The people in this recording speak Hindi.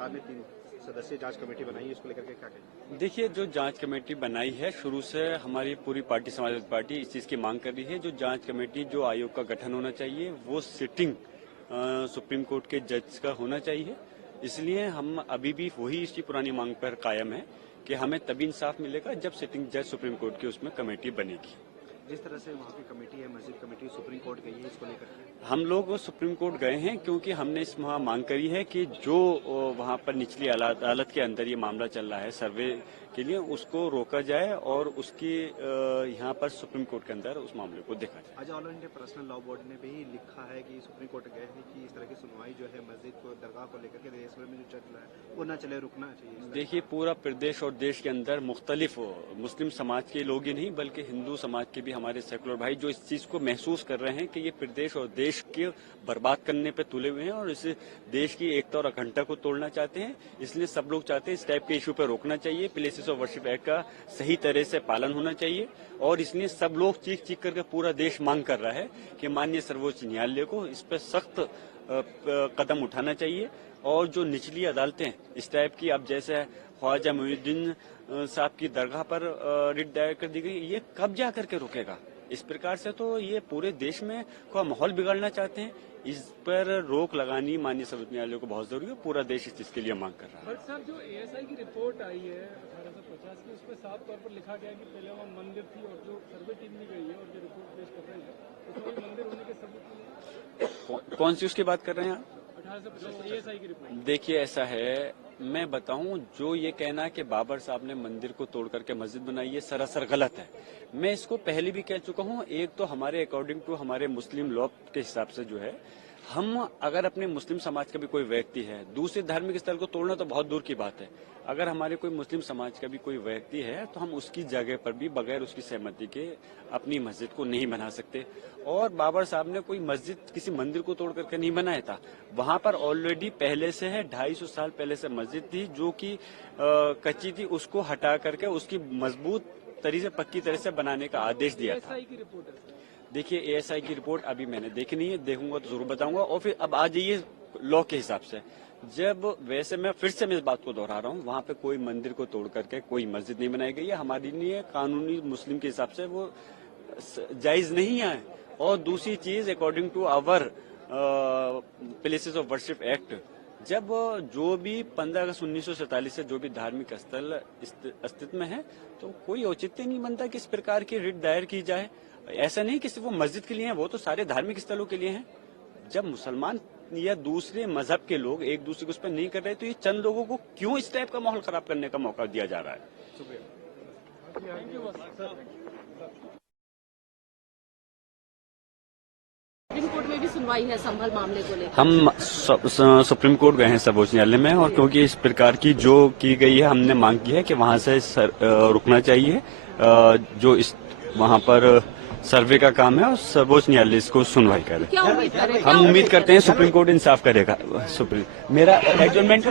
सरकार ने 3 सदस्यीय जांच कमेटी बनाई है, इसको लेकर के क्या कहेंगे? देखिए, जो जांच कमेटी बनाई है, शुरू से हमारी पूरी पार्टी समाजवादी पार्टी इस चीज की मांग कर रही है। जो जांच कमेटी, जो आयोग का गठन होना चाहिए, वो सिटिंग सुप्रीम कोर्ट के जज का होना चाहिए। इसलिए हम अभी भी वही इसकी पुरानी मांग पर कायम है कि हमें तभी इंसाफ मिलेगा जब सिटिंग जज सुप्रीम कोर्ट की उसमें कमेटी बनेगी। जिस तरह से वहाँ की कमेटी है, मस्जिद कमेटी सुप्रीम कोर्ट गई है, इसको लेकर के हम लोग सुप्रीम कोर्ट गए हैं क्योंकि हमने इस वहाँ मांग करी है कि जो वहाँ पर निचली अदालत के अंदर ये मामला चल रहा है सर्वे के लिए, उसको रोका जाए और उसकी यहाँ पर सुप्रीम कोर्ट के अंदर उस मामले को देखा जाए। आज all India personal law board ने भी लिखा है कि सुप्रीम कोर्ट गए हैं कि इस तरह की सुनवाई जो है मस्जिद को, दरगाह को लेकर के देश भर में जो चल रहा है वो न चले, रुकना चाहिए। देखिए, पूरा प्रदेश और देश के अंदर मुख्तलिफ मुस्लिम समाज के लोग ही नहीं बल्कि हिंदू समाज के भी हमारे सेकुलर भाई जो इस चीज को महसूस कर रहे हैं कि ये प्रदेश और देश के बर्बाद करने पे तुले हुए हैं और इस देश की एकता और अखंडता को तोड़ना चाहते हैं। इसलिए सब लोग चाहते हैं इस टाइप के इशू पर रोकना चाहिए। प्लेसेस ऑफ वर्शिप एक्ट का सही तरह से पालन होना चाहिए और इसलिए सब लोग चीख चीख करके पूरा देश मांग कर रहा है कि माननीय सर्वोच्च न्यायालय को इस पर सख्त कदम उठाना चाहिए। और जो निचली अदालतें इस टाइप की, अब जैसे ख्वाजा मोइनुद्दीन साहब की दरगाह पर रिट दायर कर दी गई, ये कब जा करके रुकेगा? इस प्रकार से तो ये पूरे देश में को माहौल बिगाड़ना चाहते हैं। इस पर रोक लगानी माननीय सर्वोच्च न्यायालय को बहुत जरूरी है। पूरा देश इस चीज के लिए मांग कर रहा है। बट सर, जो एएसआई की रिपोर्ट आई है 1850 की, उसमें साफ तौर पर लिखा गया है कि पहले वहाँ मंदिर थी और जो सर्वे टीम भी गई है और जो रिपोर्ट पेश कर रही है उसमें मंदिर होने के सबूत नहीं है। कौन सी उसकी बात कर रहे हैं आप? 1850 एएसआई की रिपोर्ट। देखिए, ऐसा है, मैं बताऊं, जो ये कहना है कि बाबर साहब ने मंदिर को तोड़ करके मस्जिद बनाई, ये सरासर गलत है। मैं इसको पहले भी कह चुका हूं। एक तो हमारे अकॉर्डिंग टू हमारे मुस्लिम लॉ के हिसाब से जो है, हम अगर अपने मुस्लिम समाज का भी कोई व्यक्ति है, दूसरे धार्मिक स्थल को तोड़ना तो बहुत दूर की बात है। अगर हमारे कोई मुस्लिम समाज का भी कोई व्यक्ति है तो हम उसकी जगह पर भी बगैर उसकी सहमति के अपनी मस्जिद को नहीं बना सकते। और बाबर साहब ने कोई मस्जिद, किसी मंदिर को तोड़ करके नहीं बनाया था। वहां पर ऑलरेडी पहले से है, 250 साल पहले से मस्जिद थी जो कि कच्ची थी, उसको हटा करके उसकी मजबूत तरीके से, पक्की तरह से बनाने का आदेश दिया था। एएसआई की रिपोर्ट है। देखिए, एएसआई की रिपोर्ट अभी मैंने देखी नहीं है, देखूंगा तो जरूर बताऊंगा। और फिर अब आ जाइए लॉ के हिसाब से, जब वैसे मैं फिर से इस बात को दोहरा रहा हूँ, वहां पे कोई मंदिर को तोड़ करके कोई मस्जिद नहीं बनाई गई है। हमारे लिए कानूनी मुस्लिम के हिसाब से वो जायज नहीं है। और दूसरी चीज, according to our Places of Worship Act, जब जो भी 15 अगस्त 1947 से जो भी धार्मिक स्थल अस्तित्व में है, तो कोई औचित्य नहीं बनता कि इस प्रकार की रिट दायर की जाए। ऐसा नहीं कि सिर्फ वो मस्जिद के लिए है, वो तो सारे धार्मिक स्थलों के लिए हैं। जब मुसलमान या दूसरे मजहब के लोग एक दूसरे को उस पर नहीं कर रहे, तो ये चंद लोगों को क्यों इस टाइप का माहौल खराब करने का मौका दिया जा रहा है? Thank you sir. Supreme court में भी सुनवाई है संभल मामले को लेकर। हम सुप्रीम कोर्ट गए हैं सर्वोच्च न्यायालय में, और क्योंकि इस प्रकार की जो की गई है, हमने मांग की है कि वहां से रुकना चाहिए। जो इस वहां पर सर्वे का काम है और सर्वोच्च न्यायालय इसको सुनवाई करे। क्या उम्मीद करें? हम उम्मीद करते हैं सुप्रीम कोर्ट इंसाफ करेगा। मेरा एडजमेंट